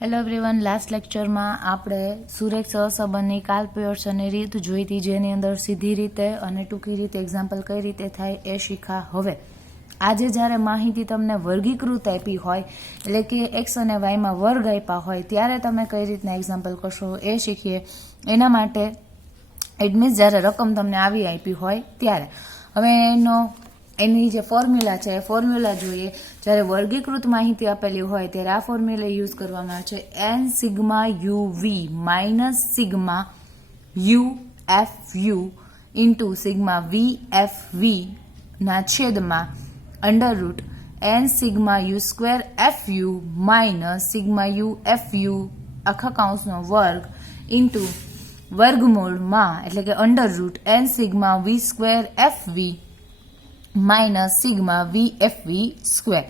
Hello everyone, last લેક્ચરમાં આપણે સુરેખ સહસંબંધની કાલપેયર્સ અને રીત જોઈ હતી, જેની અંદર સીધી રીતે અને ટૂંકી રીતે એક્ઝામ્પલ કઈ રીતે થાય એ શીખા. હવે આજે જ્યારે માહિતી તમને વર્ગીકૃત આપી હોય, એટલે કે એક્સ અને વાયમાં વર્ગ આપ્યા હોય, ત્યારે તમે કઈ રીતના એક્ઝામ્પલ કરશો એ શીખીએ. એના માટે ઇટ મીન્સ જ્યારે રકમ તમને આવી આપી હોય ત્યારે. હવે એની જે ફોર્મ્યુલા છે એ ફોર્મ્યુલા જોઈએ. જ્યારે વર્ગીકૃત માહિતી આપેલી હોય ત્યારે આ ફોર્મ્યુલા યુઝ કરવામાં આવે છે, N sigma U V minus sigma U F U into sigma V F V ના છેદમાં under root N sigma U square F U minus sigma U F U આખા કૌંસનો વર્ગ ઇન્ટુ વર્ગમૂળમાં એટલે કે under root N sigma V square F V minus sigma V F V square.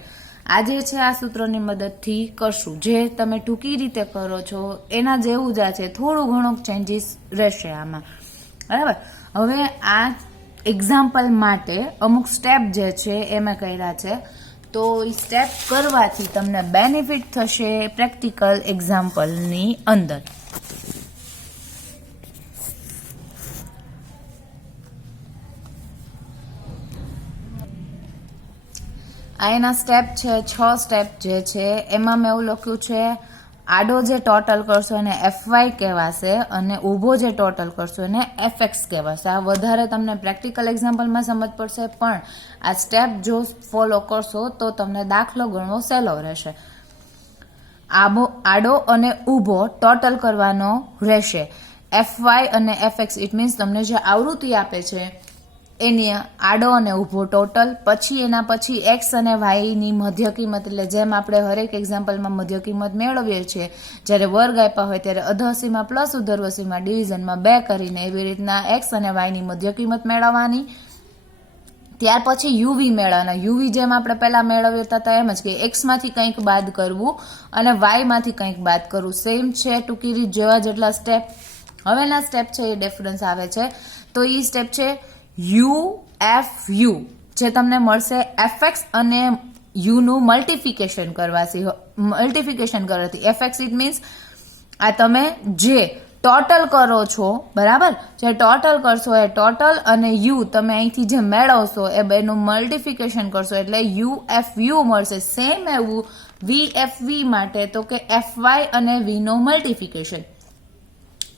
આજે છે આ સૂત્રોની મદદથી કરશું. જે તમે ટૂંકી રીતે કરો છો એના જેવું જ આ છે, થોડું ઘણું ચેન્જીસ રહેશે આમાં, બરાબર. હવે આ એક્ઝામ્પલ માટે અમુક સ્ટેપ જે છે એ મેં કર્યા છે, તો એ સ્ટેપ કરવાથી તમને બેનિફિટ થશે પ્રેક્ટિકલ એક્ઝામ્પલની અંદર. આ એના સ્ટેપ છે, 6 સ્ટેપ જે છે એમાં મેં એવું લખ્યું છે, આડો જે ટોટલ કરશો એને એફવાય કહેવાશે અને ઊભો જે ટોટલ કરશો એને એફએક્સ કહેવાશે. આ વધારે તમને પ્રેક્ટિકલ એક્ઝામ્પલમાં સમજ પડશે, પણ આ સ્ટેપ જો ફોલો કરશો તો તમને દાખલો ગણવો સહેલો રહેશે. આડો અને ઊભો ટોટલ કરવાનો રહેશે. એફવાય અને એફએક્સ ઇટ મીન્સ તમને જે આવૃત્તિ આપે છે એની આડો અને ઊભો ટોટલ, પછી એના પછી એક્સ અને વાયની મધ્ય કિંમત, એટલે જેમ આપણે હરેક એક્ઝામ્પલમાં મધ્ય કિંમત મેળવીએ છીએ, જ્યારે વર્ગ આપ્યા હોય ત્યારે અધઃસીમા પ્લસ ઉર્ધ્વસીમા ડિવિઝનમાં 2 કરીને એવી રીતના એક્સ અને વાયની મધ્ય કિંમત મેળવવાની. ત્યાર પછી યુવી મેળવવાના. યુવી જેમ આપણે પહેલા મેળવતા હતા એમ જ કે એક્સમાંથી કંઈક બાદ કરવું અને વાયમાંથી કંઈક બાદ કરવું. સેમ છે, ટૂંકી રીત જેવા જેટલા સ્ટેપ. હવેના સ્ટેપ છે એ ડિફરન્સ આવે છે. તો એ સ્ટેપ છે યુ એફ યુ, જે તમને મળશે એફએક્સ અને યુનું મલ્ટિફિકેશન કરવાથી. એફએક્સ ઇટ મીન્સ આ તમે જે ટોટલ કરો છો, બરાબર, જે ટોટલ કરશો એ ટોટલ, અને યુ તમે અહીંથી જે મેળવશો એ બેનું મલ્ટિફિકેશન કરશો એટલે યુ એફ યુ મળશે. સેમ એવું વી એફ વી માટે, તો કે એફ વાય અને વી નો મલ્ટિફિકેશન.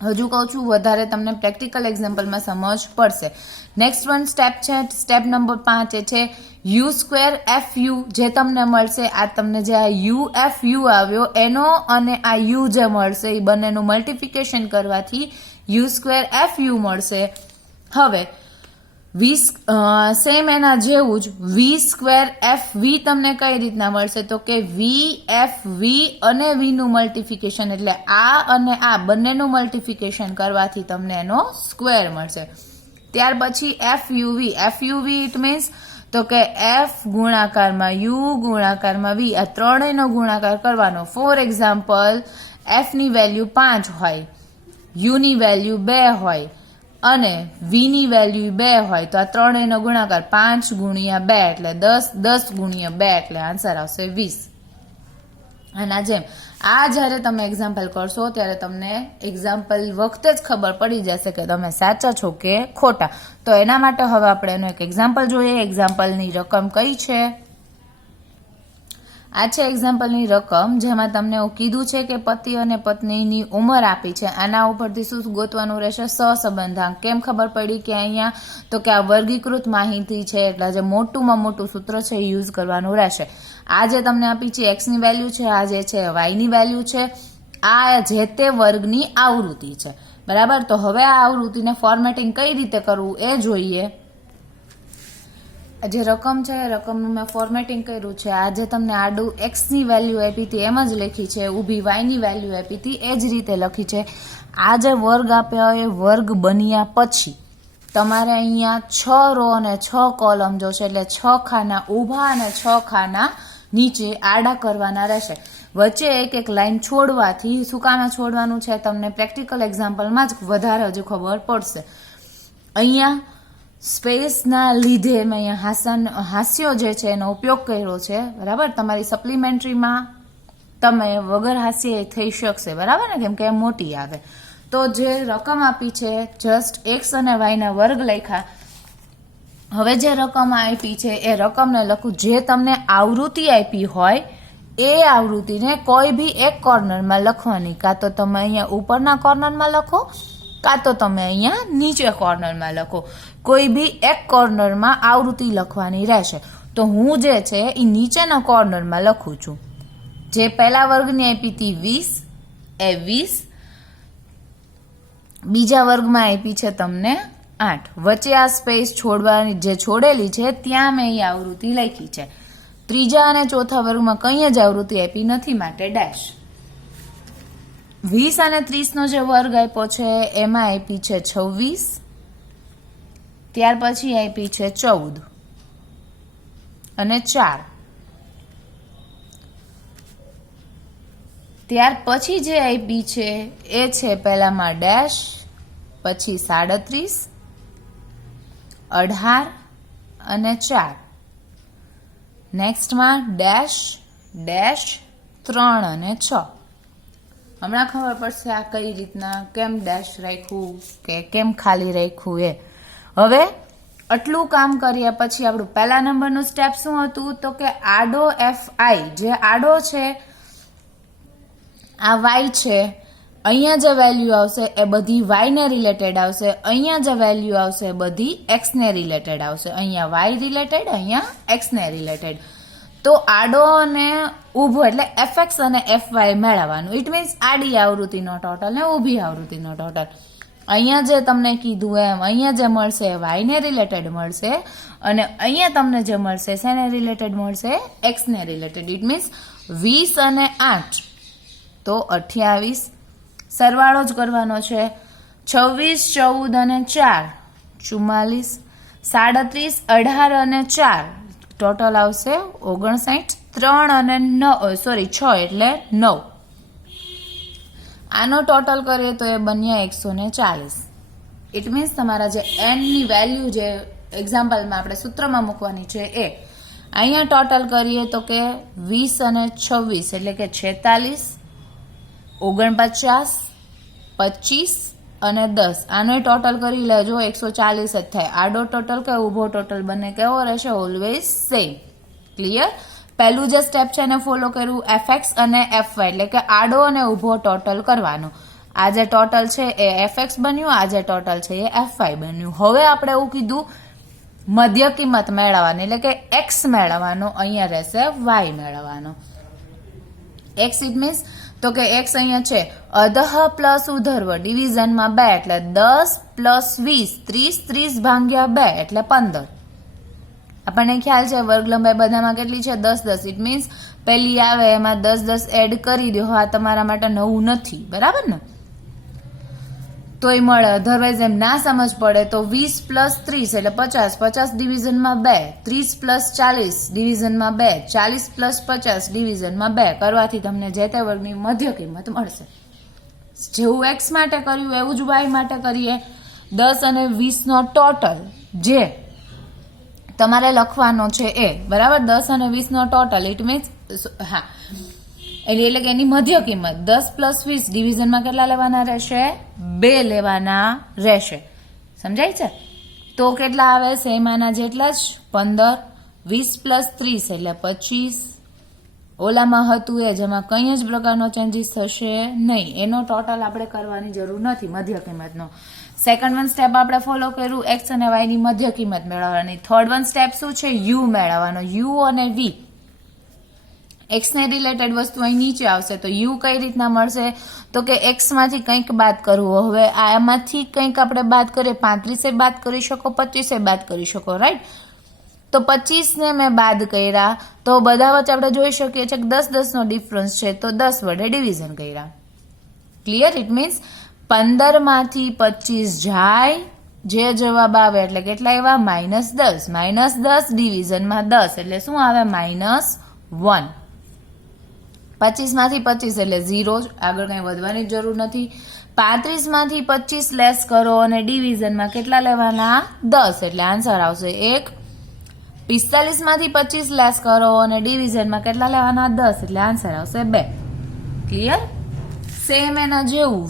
હજુ કહું છું, વધારે તમને પ્રેક્ટિકલ એક્ઝામ્પલમાં સમજ પડશે. નેક્સ્ટ વન સ્ટેપ છે, સ્ટેપ નંબર 5 એ છે યુ સ્ક્વેર એફ યુ, જે તમને મળશે. આ તમને જે આ યુ એફ યુ આવ્યો એનો અને આ યુ જે મળશે એ બંનેનું મલ્ટિફિકેશન કરવાથી યુ સ્ક્વેર એફ યુ મળશે. હવે સેમ એના જેવું જ વી સ્ક્વેર એફ વી તમને કઈ રીતના મળશે, તો કે વી એફ વી અને વી નું મલ્ટિફિકેશન, એટલે આ અને આ બંનેનું મલ્ટિફિકેશન કરવાથી તમને એનો સ્ક્વેર મળશે. ત્યાર પછી એફ યુવી ઇટ મીન્સ તો કે એફ ગુણાકારમાં યુ ગુણાકારમાં વી, આ ત્રણેયનો ગુણાકાર કરવાનો. ફોર એક્ઝામ્પલ, એફ ની વેલ્યુ 5 હોય, યુ ની વેલ્યુ 2 હોય અને વી ની વેલ્યુ 2 હોય, તો આ ત્રણેયનો ગુણાકાર 5 ગુણ્યા 2 એટલે 10, 10 ગુણ્યા 2 એટલે આન્સર આવશે 20. આના જેમ આ જ્યારે તમે એક્ઝામ્પલ કરશો ત્યારે તમને એક્ઝામ્પલ વખતે જ ખબર પડી જશે કે તમે સાચા છો કે ખોટા. તો એના માટે હવે આપણે એનું એક એક્ઝામ્પલ જોઈએ. એક્ઝામ્પલની રકમ કઈ છે? આ છે એક્ઝામ્પલની રકમ, જેમાં તમને એવું કીધું છે કે પતિ અને પત્નીની ઉંમર આપી છે. આના ઉપરથી શું ગોતવાનું રહેશે? સહસંબંધાંક. કેમ ખબર પડી કે અહીંયા? તો કે આ વર્ગીકૃત માહિતી છે એટલે જે મોટુંમાં મોટું સૂત્ર છે એ યુઝ કરવાનું રહેશે. આ જે તમને આપી છે એક્સની વેલ્યુ છે, આ જે છે વાયની વેલ્યુ છે, આ જે તે વર્ગની આવૃત્તિ છે, બરાબર. તો હવે આ આવૃત્તિને ફોર્મેટિંગ કઈ રીતે કરવું એ જોઈએ. જે રકમ છે એ રકમનું મેં ફોર્મેટિંગ કર્યું છે. આ જે તમને આડું એક્સની વેલ્યુ આપી હતી એમ જ લખી છે, ઊભી વાયની વેલ્યુ આપી હતી એ જ રીતે લખી છે. આ જે વર્ગ આપ્યા હોય એ વર્ગ બન્યા પછી તમારે અહીંયા 6 રો અને 6 કોલમ જોશે, એટલે 6 ખાના ઊભા અને 6 ખાના નીચે આડા કરવાના રહેશે. વચ્ચે એક એક લાઈન છોડવાથી, શું કામ છોડવાનું છે તમને પ્રેક્ટિકલ એક્ઝામ્પલમાં જ વધારે હજુ ખબર પડશે. અહીંયા સ્પેસના લીધે મેં અહીંયા હાસ્યો જે છે એનો ઉપયોગ કર્યો છે, બરાબર. તમારી સપ્લિમેન્ટરીમાં તમે વગર હાસ્ય થઈ શકશે, બરાબર ને, કેમ કે એ મોટી આવે. તો જે રકમ આપી છે જસ્ટ એક્સ અને વાયના વર્ગ લખ્યા. હવે જે રકમ આપી છે એ રકમને લખું. જે તમને આવૃત્તિ આપી હોય એ આવૃત્તિને કોઈ બી એક કોર્નરમાં લખવાની. કાં તો તમે અહીંયા ઉપરના કોર્નરમાં લખો, કાં તો તમે અહીંયા નીચે કોર્નરમાં લખો. કોઈ બી એક કોર્નરમાં આવૃત્તિ લખવાની રહેશે. તો હું જે છે એ નીચેના કોર્નરમાં લખું છું. જે પહેલા વર્ગની આપી હતી 20 એ 20, બીજા વર્ગમાં આપી છે તમને 8. વચ્ચે આ સ્પેસ છોડવાની જે છોડેલી છે ત્યાં મેં એ આવૃત્તિ લખી છે. ત્રીજા અને ચોથા વર્ગમાં કંઈ જ આવૃત્તિ આપી નથી, માટે ડેશ. 20 અને 30 નો જે વર્ગ આપ્યો છે એમાં આપી છે 26, ત્યાર પછી આપી છે 14 અને 4. ત્યાર પછી જે આપી છે એ છે પહેલામાં ડેશ, પછી 37, 18 અને 4. નેક્સ્ટમાં ડેશ, ડેશ, 3 અને 6. હમણાં ખબર પડશે આ કઈ રીતના કેમ ડેશ રાખ્યું કે કેમ ખાલી રાખ્યું એ. હવે આટલું કામ કર્યા પછી આપણું પહેલા નંબરનું સ્ટેપ શું હતું? તો કે આડો FI, જે આડો છે આ y છે, અહીંયા જે વેલ્યુ આવશે એ બધી y ને રિલેટેડ આવશે, અહીંયા જે વેલ્યુ આવશે એ બધી x ને રિલેટેડ આવશે. અહીંયા y રિલેટેડ, અહીંયા x ને રિલેટેડ. તો આડો અને ઊભો એટલે fx અને fy મેળવવાનું. ઇટ મીન્સ આડી આવૃત્તિનો ટોટલ ને ઊભી આવૃત્તિનો ટોટલ. અહીંયા જે તમને કીધું એમ અહીંયા જે મળશે y ને રિલેટેડ મળશે, અને અહીંયા તમને જે મળશે શેને રિલેટેડ મળશે? x ને રિલેટેડ. ઇટ મીન્સ 20 અને 8 તો 28. સરવાળો જ કરવાનો છે. 26, 14 અને 4 44, 37, 18 અને 4 ટોટલ આવશે 59. 3 અને 9 સોરી 6 એટલે 9. આનો ટોટલ કરીએ તો એ બન્યા 140. ઇટ મીન્સ તમારા જે n ની વેલ્યુ જે એક્ઝામ્પલમાં આપણે સૂત્રમાં મૂકવાની છે એ અહીંયા ટોટલ કરીએ તો કે 20 અને 26 એટલે કે 46, 49, 25 અને 10. આનો ટોટલ કરી લેજો 140 જ થાય. આડો ટોટલ કે ઊભો ટોટલ બંને કેવો રહેશે? Always same. ક્લિયર? પહેલું જે સ્ટેપ છે એને ફોલો કર્યું fx અને fy એટલે કે આડો અને ઊભો ટોટલ કરવાનો. આ જે ટોટલ છે એ fx બન્યું, આ જે ટોટલ છે એ fy બન્યું. હવે આપણે એવું કીધું મધ્ય કિંમત મેળવવાની એટલે કે x મેળવવાનો, અહીંયા રહેશે y મેળવવાનો. x ઇટ મીન્સ તો કે x અહીંયા છે અધઃ પ્લસ ઉધર્વ ડિવિઝનમાં 2 એટલે 10 પ્લસ 20, 30, 30 ભાગ્યા 2 એટલે 15. આપણને ખ્યાલ છે વર્ગ લંબાઈ બધામાં કેટલી છે? 10 10. ઇટ મીન્સ પહેલી આવે એમાં 10 10 એડ કરી દો. આ તમારા માટે નવું નથી, બરાબર ને? તોય મળે. અધરવાઇઝ એમ ના સમજ પડે તો 20 પ્લસ 30 એટલે 50, 50 ડિવિઝનમાં 2, 30 પ્લસ 40 ડિવિઝનમાં 2, 40 પ્લસ 50 ડિવિઝનમાં 2 કરવાથી તમને જે તે વર્ગની મધ્ય કિંમત મળશે. જેવું x માટે કર્યું એવું જ y માટે કરીએ. 10 અને 20 નો ટોટલ જે તમારે લખવાનો છે એ, બરાબર? 10 અને 20 નો ટોટલ ઇટ મીન્સ હા એટલે કે એની મધ્ય કિંમત 10 પ્લસ 20 ડિવિઝનમાં કેટલા લેવાના રહેશે? 2 લેવાના રહેશે. સમજાય છે? તો કેટલા આવે? સેમાના જેટલા જ 15. 20 પ્લસ 30 એટલે 25. ઓલામાં હતું એ જેમાં કંઈ જ પ્રકારનો ચેન્જીસ થશે નહીં. એનો ટોટલ આપણે કરવાની જરૂર નથી મધ્ય કિંમતનો. સેકન્ડ વન સ્ટેપ આપણે ફોલો કર્યું x અને y ની મધ્ય કિંમત મેળવવાની. થર્ડ વન સ્ટેપ શું છે? u મેળવવાનો. u અને v x ને રિલેટેડ વસ્તુ અહીં નીચે આવશે. તો u કઈ રીતના મળશે? તો કે x માંથી કંઈક બાદ કરવું. હવે આમાંથી કંઈક આપણે બાદ કરીએ. 35 બાદ કરી શકો, 25 બાદ કરી શકો, રાઈટ? તો 25 ને મેં બાદ કર્યા તો બધા વચ્ચે આપણે જોઈ શકીએ છીએ કે 10 10 નો ડિફરન્સ છે, તો 10 વડે ડિવિઝન કર્યા. ક્લિયર? ઇટ મીન્સ 15 માંથી 25 જાય, જે જવાબ આવે એટલે કેટલા એવા? -10. -10 ડિવિઝનમાં 10 એટલે શું આવે? -1. 25 માંથી 25 એટલે 0, આગળ કઈ વધવાની જરૂર નથી. 35 માંથી 25 લેસ કરો અને ડિવિઝનમાં કેટલા લેવાના? 10 એટલે આન્સર આવશે 1. 45 માંથી 25 લેસ કરો અને ડિવિઝનમાં કેટલા લેવાના? 10 એટલે આન્સર આવશે 2. ક્લિયર? સેમ એના જેવું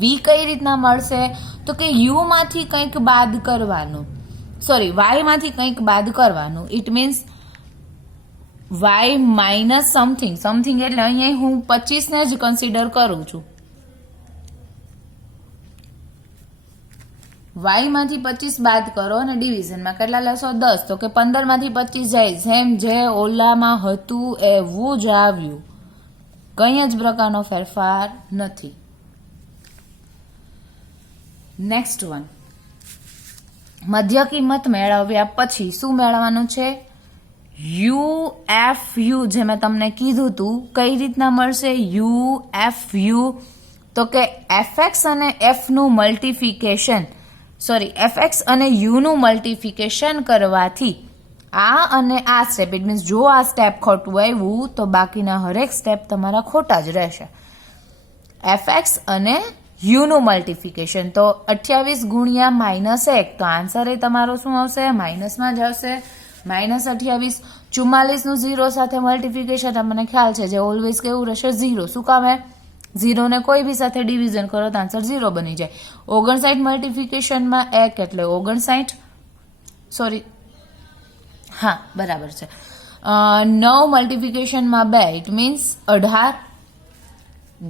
વી કઈ રીતના મળશે? તો કે યુ માંથી કંઈક બાદ કરવાનું, સોરી વાય માંથી કંઈક બાદ કરવાનું. It means y minus something એટલે અહીંયા હું 25 ને જ કન્સિડર કરું છું. વાય માંથી 25 બાદ કરો અને ડિવિઝનમાં કેટલા લેશો? 10. તો કે 15 માંથી 25 જાય, જેમ જે ઓલામાં હતું એવું જ આવ્યું, કઈ જ પ્રકારનો ફેરફાર નથી. નેક્સ્ટ વન, મધ્ય કિંમત મેળવ્યા પછી શું મેળવવાનું છે? યુ, જે મેં તમને કીધું હતું કઈ રીતના મળશે? યુ, તો કે એફએક્સ અને એફનું મલ્ટિફિકેશન, સોરી એફએક્સ અને યુનું મલ્ટિફિકેશન કરવાથી આ અને આ સ્ટેપ, ઇટ મીન્સ જો આ સ્ટેપ ખોટું આવ્યું તો બાકીના હરેક સ્ટેપ તમારા ખોટા જ રહેશે. એફએક્સ અને યુનું મલ્ટિફિકેશન, તો 28 ગુણ્યા -1, તો આન્સર એ તમારો શું આવશે? માઇનસમાં જ આવશે. -28, 44 નું 0 સાથે મલ્ટિફિકેશન તમને ખ્યાલ છે, જે ઓલવેઝ કેવું રહેશે? 0. શું કામે? 0 ને કોઈ બી સાથે ડિવિઝન કરો તો આન્સર 0 બની જાય. 59 મલ્ટિફિકેશનમાં 1 એટલે 59, સોરી હા બરાબર છે. 9 મલ્ટિફિકેશનમાં 2 ઇટ મીન્સ 18.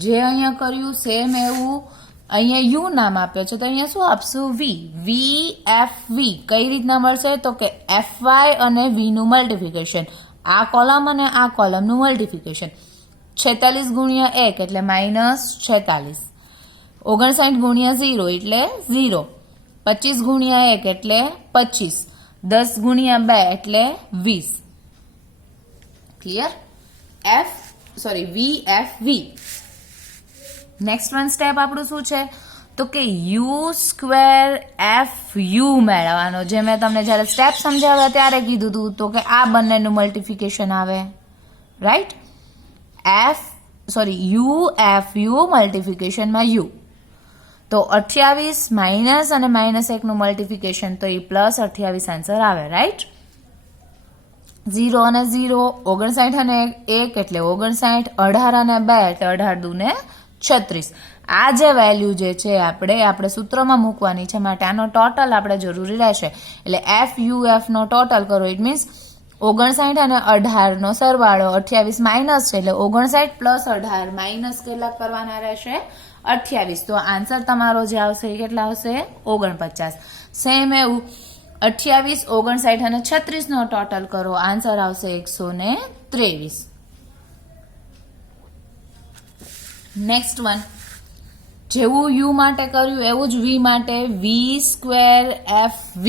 જે અહીંયા કર્યું સેમ એવું અહીંયા યુ નામ આપ્યો છે તો અહીંયા શું આપશું? વી. કઈ રીતના મળશે? તો કે એફવાય અને વી નું મલ્ટિફિકેશન, આ કોલમ અને આ કોલમનું મલ્ટિફિકેશન. 46 ગુણ્યા 1 એટલે -46, 59 ગુણ્યા 0 એટલે 0, 25 ગુણ્યા 1 એટલે 25, 10 ગુણ્યા 2 એટલે 20. ક્લિયર? વી. નેક્સ્ટ વન સ્ટેપ આપણું શું છે? તો કે U² FU મેળવવાનો. જે મેં તમને જ્યારે સ્ટેપ સમજાવ્યા ત્યારે કીધું હતું, તો કે આ બંનેનું મલ્ટિફિકેશન આવે, રાઈટ? UFU મલ્ટિફિકેશનમાં U, તો 28 માઇનસ અને -1 નું મલ્ટિફિકેશન, તો એ +28 આન્સર આવે, રાઈટ? 0 અને 0, 59 અને 1 એટલે 59, 18 અને 2 એટલે 18 દુ ને 36. આ જે વેલ્યુ જે છે આપણે સૂત્રમાં મૂકવાની છે, માટે આનો ટોટલ આપણે જરૂરી રહેશે. એટલે FUF નો ટોટલ કરો, ઇટ મીન્સ 59 અને 18 નો સરવાળો, 28 માઇનસ છે એટલે 59 પ્લસ 18 માઇનસ કેટલા કરવાના રહેશે? 28. તો આન્સર તમારો જે આવશે એ કેટલા આવશે? 49. સેમ એવું 28, 59 અને 36 નો ટોટલ કરો, આન્સર આવશે 123. નેક્સ્ટ વન, જેવું યુ માટે કર્યું એવું જ વી માટે, V² FV.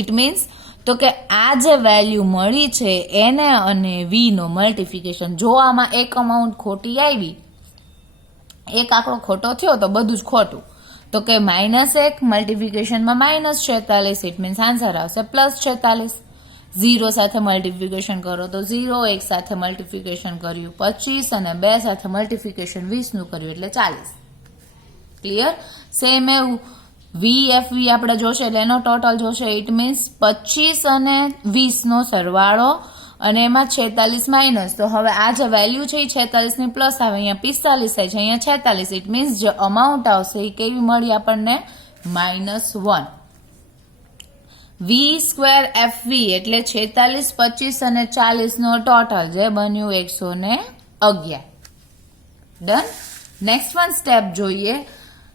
ઇટ મીન્સ તો કે આ જે વેલ્યુ મળી છે એને અને વી નો મલ્ટિફિકેશન, જો આમાં એક અમાઉન્ટ ખોટી આવી, એક આંકડો ખોટો થયો તો બધું જ ખોટું, તો કે -1 મલ્ટિફિકેશનમાં -46, ઇટ મીન્સ આન્સર આવશે +46. 0 સાથે મલ્ટિફિકેશન કરો તો 0, 1 સાથે મલ્ટિફિકેશન કર્યું 25 અને 2 સાથે મલ્ટિફિકેશન 20 નું કર્યું એટલે 40. ક્લિયર? સેમ એવું VFV આપણે જોશે એટલે એનો ટોટલ જોશે, ઇટ મીન્સ 25 અને 20 નો સરવાળો અને એમાં 46 માઇનસ, તો હવે આ જે વેલ્યુ છે એ 46 ની પ્લસ આવે, અહીંયા 45 થાય છે, અહીંયા 46, ઇટ મીન્સ જે અમાઉન્ટ આવશે એ કેવી મળી આપણને? -1. V² FV એટલે 46, 25 અને 40 નો ટોટલ જે બન્યું 111. ડન. નેક્સ્ટ વન સ્ટેપ જોઈએ,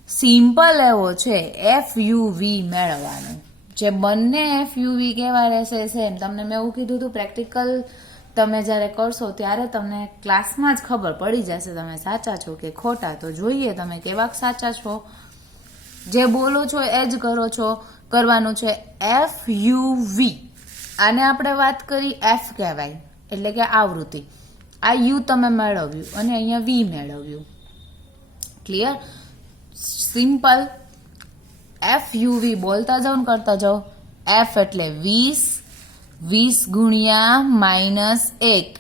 સિમ્પલ એવો છે FUV મેળવવાનો. જે બંને FUV કેવા રહેશે સેમ, તમને મેં એવું કીધું હતું પ્રેક્ટિકલ તમે જ્યારે કરશો ત્યારે તમને ક્લાસમાં જ ખબર પડી જશે તમે સાચા છો કે ખોટા. તો જોઈએ તમે કેવા સાચા છો, જે બોલો છો એ જ કરો છો. કરવાનું છે FUV. આને આપણે વાત કરી F કહેવાય, એટલે કે આવૃત્તિ. આ U તમે મેળવ્યું અને અહીંયા V મેળવ્યું. ક્લિયર? સિમ્પલ. FUV બોલતા જાઓ ને કરતા જાઓ. F એટલે 20, 20 ગુણ્યા -1,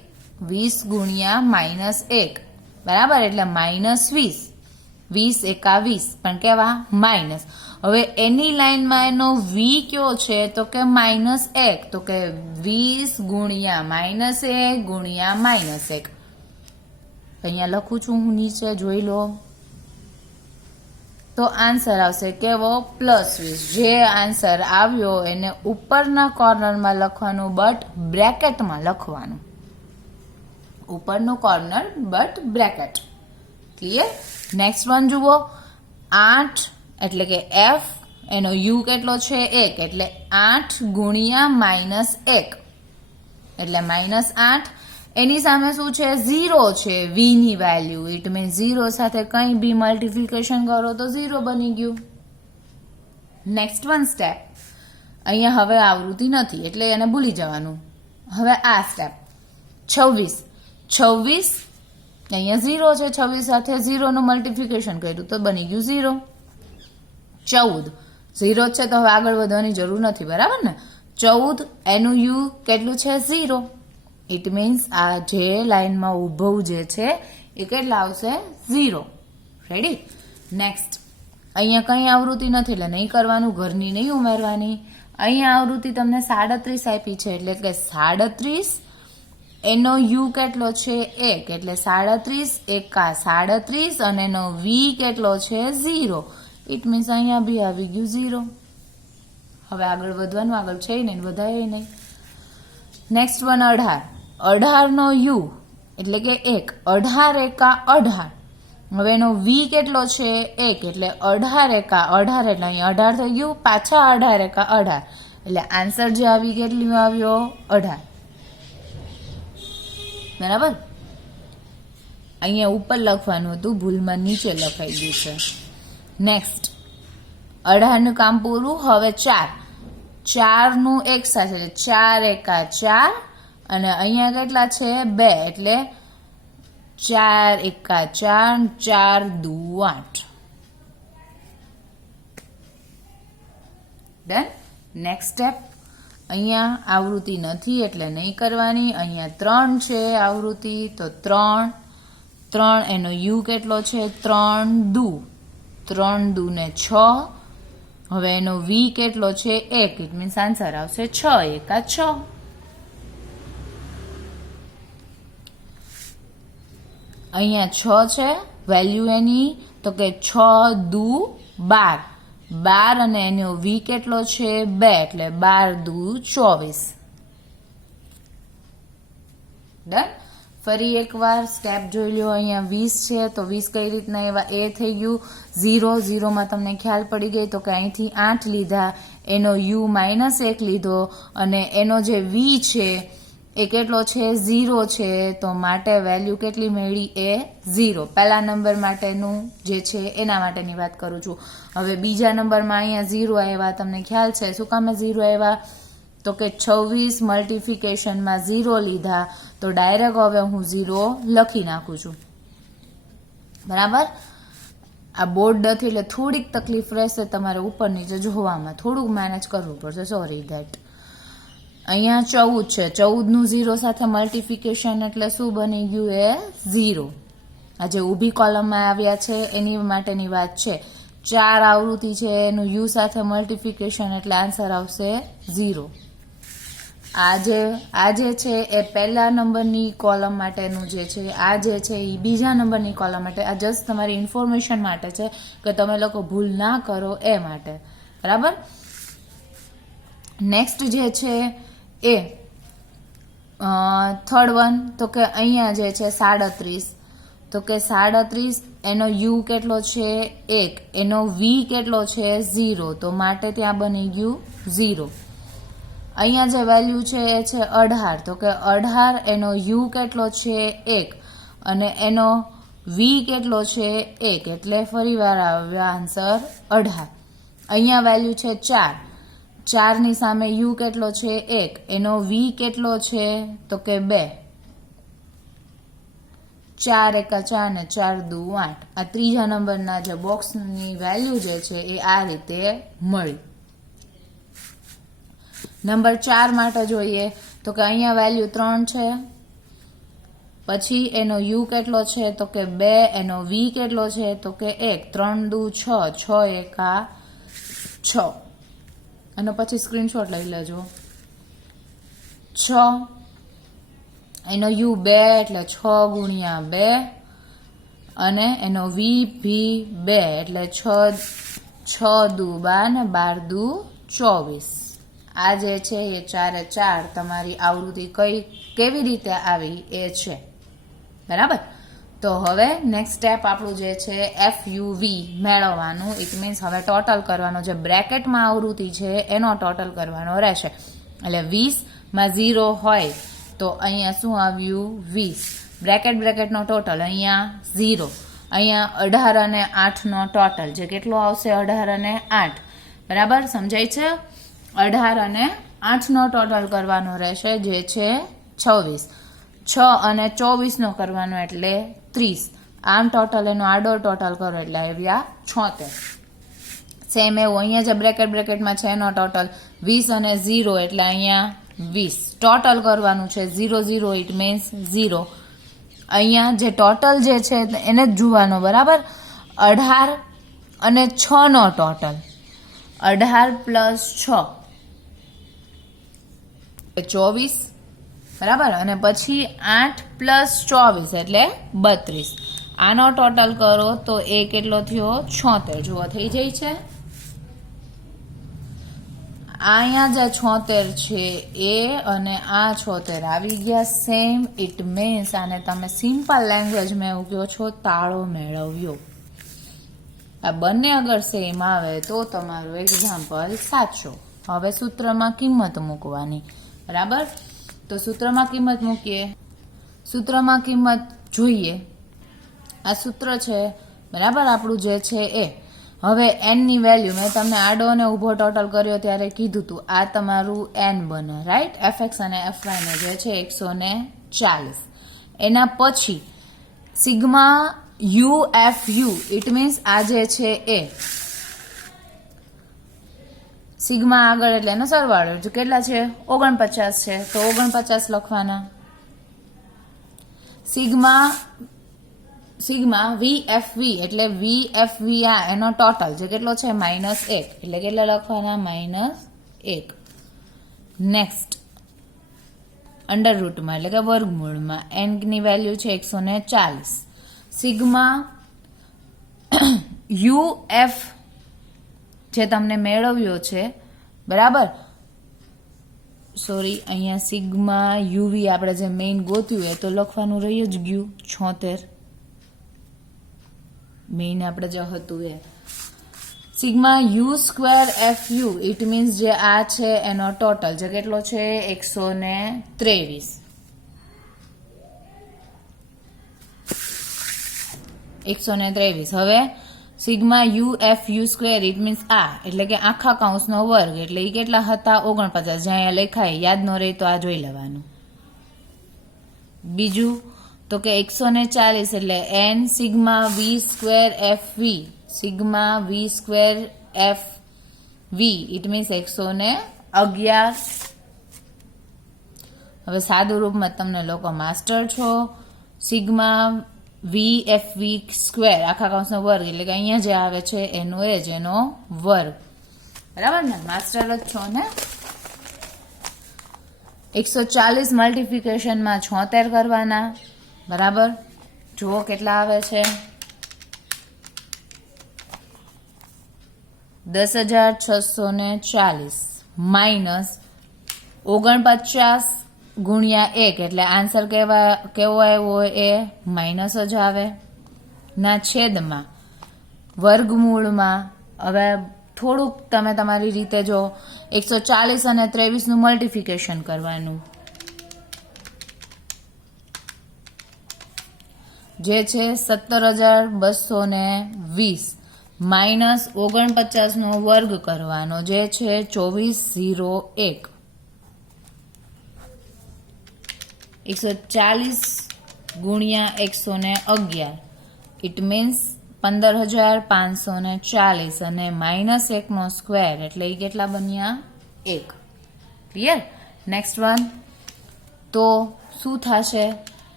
20 ગુણ્યા -1, બરાબર? એટલે -20, 20 એકા 20, પણ કેવા? માઇનસ. હવે એની લાઈનમાં એનો V કયો છે તો કે -1, તો કે 20 ગુણ્યા -1 ગુણ્યા -1. અહીંયા લખું છું હું, નીચે જોઈ લો. તો આન્સર આવશે કેવો? +20. જે આન્સર આવ્યો એને ઉપરના કોર્નરમાં લખવાનું, બટ બ્રેકેટમાં લખવાનું. ઉપરનું corner but bracket. Clear? Next one જુઓ. 8 એટલે કે f, એનો u કેટલો છે? 1, એટલે 8 ગુણ્યા -1 એટલે -8. એની સામે શું છે? 0 છે, v ની વેલ્યુ. ઇટ મીન્સ 0 સાથે કંઈ બી મલ્ટિપ્લિકેશન કરો તો 0 બની ગયું. Next one step. અહીંયા હવે આવૃત્તિ નથી એટલે એને ભૂલી જવાનું. હવે આ સ્ટેપ 26 અહીંયા 0 છે, 26 સાથે 0 નું મલ્ટિપ્લિકેશન કર્યું તો બની ગયું 0. 14 0 છે તો હવે આગળ વધવાની જરૂર નથી, બરાબર ને? 14 એનું u કેટલું છે? 0. ઇટ મીન્સ આ જે લાઈનમાં ઊભું જે છે એ કેટલા આવશે? 0. રેડી? નેક્સ્ટ. અહીંયા કંઈ આવૃત્તિ નથી એટલે નહીં કરવાનું, ઘરની નહીં ઉમેરવાની. અહીંયા આવૃત્તિ તમને 37 આપી છે એટલે કે 37 એનો u કેટલો છે? 1, એટલે 37 એકા 37 અને એનો v કેટલો છે? 0. ઇટ મીન્સ અહીંયા બી આવી ગયું 0. હવે આગળ વધવાનું, આગળ છે નહીં, વધારે નહીં. Next one 18. 18 નો u એટલે કે 1, 18 એકા 18. હવે એનો v કેટલો છે? 1, એટલે 18 એકા 18 એટલે અહીંયા 18 થઈ ગયું. પાછા 18 એકા 18 એટલે આન્સર જે આવી કેટલી આવ્યો? 18. બરાબર? અહીંયા ઉપર લખવાનું હતું, ભૂલમાં નીચે લખાઈ ગયું છે. નેક્સ્ટ 18 નું કામ પૂરું. હવે 4 નું એક સાથે એટલે 4 એકા 4 અને અહીંયા કેટલા છે? 2 એટલે 4 એકા 4, 4 દુ 8. ડન? Next step. અહીંયા આવૃત્તિ નથી એટલે નહીં કરવાની. અહીંયા 3 છે આવૃત્તિ તો 3 એનો u કેટલો છે? 3 દુ ને 6. હવે એનો v કેટલો છે? 1. ઇટ મીન્સ આન્સર આવશે 6 એકા 6. અહીંયા 6 છે વેલ્યુ એની, તો કે 6 દુ 12. 12 અને એનો v કેટલો છે? 2, એટલે 12 દુ 24. ડન? ફરી એકવાર સ્ટેપ જોઈ લો. અહીંયા 20 છે તો 20 કઈ રીતના એવા એ થઈ ગયું. 0 માં તમને ખ્યાલ પડી ગઈ તો કે અહીંથી 8 લીધા, એનો u -1 લીધો અને એનો જે v છે એ કેટલો છે? 0 છે, તો માટે વેલ્યુ કેટલી મળી? એ 0. પહેલા નંબર માટેનું જે છે એના માટેની વાત કરું છું. હવે બીજા નંબરમાં અહીંયા 0 આવ્યા, તમને ખ્યાલ છે શું કામ 0 આવ્યા? તો કે 26 મલ્ટિફિકેશનમાં 0 લીધા તો ડાયરેક્ટ હવે હું 0 લખી નાખું છું. બરાબર? આ બોર્ડ નથી એટલે થોડીક તકલીફ રહેશે તમારે ઉપર નીચે જોવામાં, થોડુંક મેનેજ કરવું પડશે. Sorry that. અહીંયા 14 છે, 14 નું 0 સાથે મલ્ટિફિકેશન એટલે શું બની ગયું? એ 0. આ જે ઊભી કોલમમાં આવ્યા છે એની માટેની વાત છે. 4 આવૃત્તિ છે એનું u સાથે મલ્ટિફિકેશન એટલે આન્સર આવશે 0. આ જે છે એ પહેલા નંબરની કોલમ માટેનું જે છે, આ જે છે એ બીજા નંબરની કોલમ માટે. આ જસ્ટ તમારી ઇન્ફોર્મેશન માટે છે કે તમે લોકો ભૂલ ના કરો એ માટે. બરાબર? નેક્સ્ટ જે છે એ થર્ડ વન, તો કે અહીંયા જે છે 37, તો કે 37 એનો u કેટલો છે? 1, એનો v કેટલો છે? 0, તો માટે ત્યાં બની ગયું 0. અહીંયા જે વેલ્યુ છે એ છે 18, તો કે 18 એનો u કેટલો છે? 1 અને એનો v કેટલો છે? 1, એટલે ફરી વાર આવ્યો આન્સર 18. અહીંયા વેલ્યુ છે 4 ની સામે u કેટલો છે? 1, એનો v કેટલો છે? તો કે 2. 4 એકા 4 ને 4 દુ 8. આ ત્રીજા નંબરના જે બોક્સની વેલ્યુ જે છે એ આ રીતે મળી. નંબર 4 માટે જોઈએ તો કે અહીંયા વેલ્યુ 3 છે, પછી એનો u કેટલો છે? તો કે 2, એનો v કેટલો છે? તો કે 1. 3 દુ 6, 6 એકા 6. અને પછી સ્ક્રીનશોટ લઈ લેજો. 6 એનો u 2 એટલે 6 ગુણ્યા 2 અને એનો VB2 એટલે 6 દુ 12 ને 12 દુ 24. આ જે છે એ 4 એ 4 તમારી આવૃત્તિ કેવી રીતે આવી એ છે, બરાબર. તો હવે નેક્સ્ટ સ્ટેપ આપણું જે છે FUV મેળવવાનું. ઇટ મીન્સ હવે ટોટલ કરવાનો, જે બ્રેકેટમાં આવૃત્તિ છે એનો ટોટલ કરવાનો રહેશે. એટલે 20 માં 0 હોય તો અહીંયા શું આવ્યું 20, બ્રેકેટનો ટોટલ અહીંયા 0, અહીંયા 18 અને 8 નો ટોટલ જે કેટલો આવશે 18 અને 8, બરાબર સમજાય છે. 18 અને 8 નો ટોટલ કરવાનો રહેશે જે છે 26, 6 અને 24 નો કરવાનો એટલે 30. આમ ટોટલ એનો આડો ટોટલ કરો એટલે આવ્યા 76. સેમ એવું અહીંયા જે બ્રેકેટમાં છે એનો ટોટલ 20 અને 0 એટલે અહીંયા 20 ટોટલ કરવાનું છે. 0 0 ઇટ મીન્સ 0. અહીંયા જે ટોટલ જે છે એને જ જોવાનો, બરાબર. 18 અને 6 નો ટોટલ 18 પ્લસ 6 24, બરાબર. અને પછી 8 પ્લસ 24 એટલે 32. આનો ટોટલ કરો તો એ કેટલો થયો 76. જુઓ થઈ જાય છે. અહીંયા જે 76 છે એ અને આ 76 આવી ગયા સેમ. ઇટ મીન્સ આને તમે સિમ્પલ લેંગ્વેજમાં એવું કહો છો તાળો મેળવ્યો. આ બંને અગર સેમ આવે તો તમારું એક્ઝામ્પલ સાચો. હવે સૂત્રમાં કિંમત મૂકવાની, બરાબર. તો સૂત્રમાં કિંમત મૂકીએ. સૂત્રમાં કિંમત જોઈએ. આ સૂત્ર છે, બરાબર, આપણું જે છે એ. હવે n ની વેલ્યુ મેં તમને આડો અને ઊભો ટોટલ કર્યો ત્યારે કીધું હતું આ તમારું n બને, રાઈટ. fx અને fy ને જે છે 140. એના પછી સિગ્મા UFU ઇટ મીન્સ આ જે છે એ સિગ્મા આગળ એટલે એનો સરવાળો જો કેટલા છે 49 છે તો 49 લખવાના. સિગ્મા VFV એટલે VFV એનો ટોટલ જે કેટલો છે -1 એટલે કેટલા લખવાના -1. નેક્સ્ટ અંડર રૂટમાં એટલે કે વર્ગમૂળમાં n ની વેલ્યુ છે 140. સિગ્મા UF જે તમને મેળવ્યો છે, બરાબર. સોરી, અહીંયા સિગ્મા UV આપણે જે મેઇન ગોત્યું એ તો લખવાનું રહી જ ગયું 76. મેઇન આપણે જે હતું એ સિગ્મા U2FU ઇટ મીન્સ જે આ છે એનો ટોટલ જે કેટલો છે 123. 123. હવે સિગ્મા UFU2 ઇટ મીન્સ આ એટલે કે આખા કૌંસનો વર્ગ એટલે એ કેટલા હતા 49. જ્યાં લખાય યાદ ન રહે તો આ જોઈ લેવાનું. બીજું તો કે 140 એટલે n sigma V2FV, sigma V2FV it means 111. હવે સાદું રૂપમાં તમને લોકો માસ્ટર છો. સિગ્મા VFV2 આખા કૌંસનો વર્ગ એટલે કે અહીંયા જે આવે છે એનો એનો વર્ગ, બરાબર ને, માસ્ટર જ છો ને. 140 મલ્ટીપ્લિકેશનમાં 76 કરવાના, બરાબર. જુઓ કેટલા આવે છે 10,640 માઇનસ 49 ગુણ્યા 1 એટલે આન્સર કેવો આવ્યો એ માઇનસ જ આવે. ના છેદમાં વર્ગમૂળમાં હવે થોડુંક તમે તમારી રીતે જો 140 અને 23 નું મલ્ટીપ્લિકેશન કરવાનું જે છે 17,220 માઇનસ 49 નો વર્ગ કરવાનો જે છે 2401. 140 ગુણ્યા 111 ઇટ મીન્સ 15,540 અને -1 નો સ્ક્વેર એટલે એ કેટલા બન્યા 1. ક્લિયર. નેક્સ્ટ વન તો શું થશે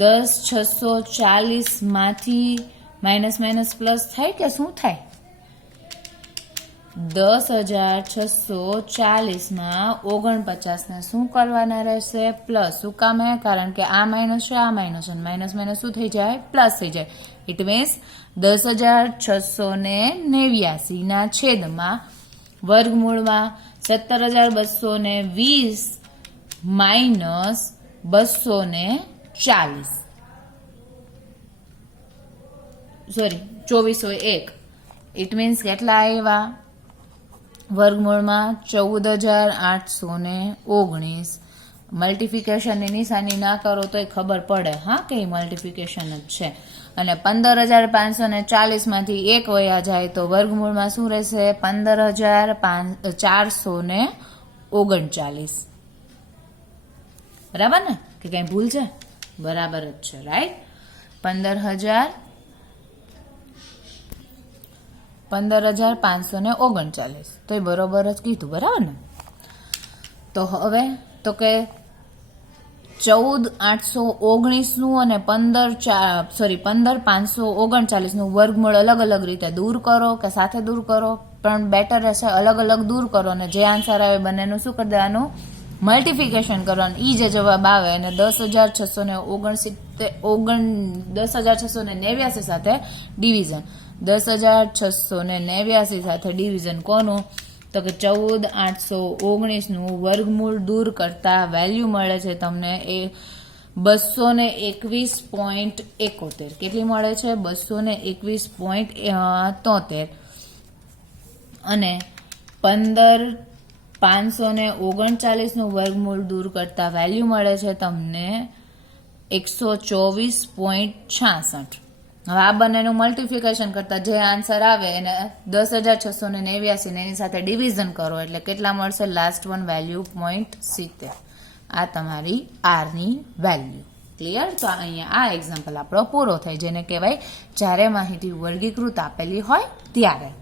10,640 માંથી માઇનસ પ્લસ થાય કે શું થાય 10,640 માં 49 ને શું કરવાના રહેશે પ્લસ. શું કામ હે કારણ કે આ માઇનસ છે આ માઇનસ અને માઇનસ શું થઈ જાય પ્લસ થઈ જાય ઇટ મીન્સ 10,689 ના છેદમાં વર્ગમૂળમાં 17,220 માઇનસ 240 સોરી 2401 ઇટ મીન્સ કેટલા આવ્યા વર્ગમૂળમાં 14,819 મલ્ટિફિકેશનની નિશાની ના કરો તોય ખબર પડે હા કે મલ્ટિફિકેશન જ છે અને 15,540 માંથી 1 વયા જાય તો વર્ગમૂળમાં શું રહેશે 15,439 બરાબર ને કે કઈ ભૂલ છે બરાબર જ છે રાઈટ 15,539 તો એ બરોબર જ કીધું બરાબર ને તો હવે તો કે 14,819 નું અને 15,539 નું વર્ગમૂળ અલગ અલગ રીતે દૂર કરો કે સાથે દૂર કરો પણ બેટર રહેશે અલગ અલગ દૂર કરો અને જે આન્સર આવે બંનેનું શું કરી દેવાનું મલ્ટિફિકેશન કરવાનું ઈ જે જવાબ આવે અને 10,689 સાથે ડિવિઝન 10,689 સાથે ડિવિઝન કોનું તો કે 14,819 નું વર્ગમૂળ દૂર કરતા વેલ્યુ મળે છે તમને એ 221.71 કેટલી મળે છે 221.73 અને 15,539 નું વર્ગમૂળ દૂર કરતા વેલ્યુ મળે છે તમને 124.66 હવે આ બંનેનું મલ્ટિફિકેશન કરતા જે આન્સર આવે એને 10,689 એની સાથે ડિવિઝન કરો એટલે કેટલા મળશે લાસ્ટ વન વેલ્યુ 0.70 આ તમારી આર ની વેલ્યુ ક્લિયર તો અહીંયા આ એક્ઝામ્પલ આપણો પૂરો થાય જેને કહેવાય જ્યારે માહિતી વર્ગીકૃત આપેલી હોય ત્યારે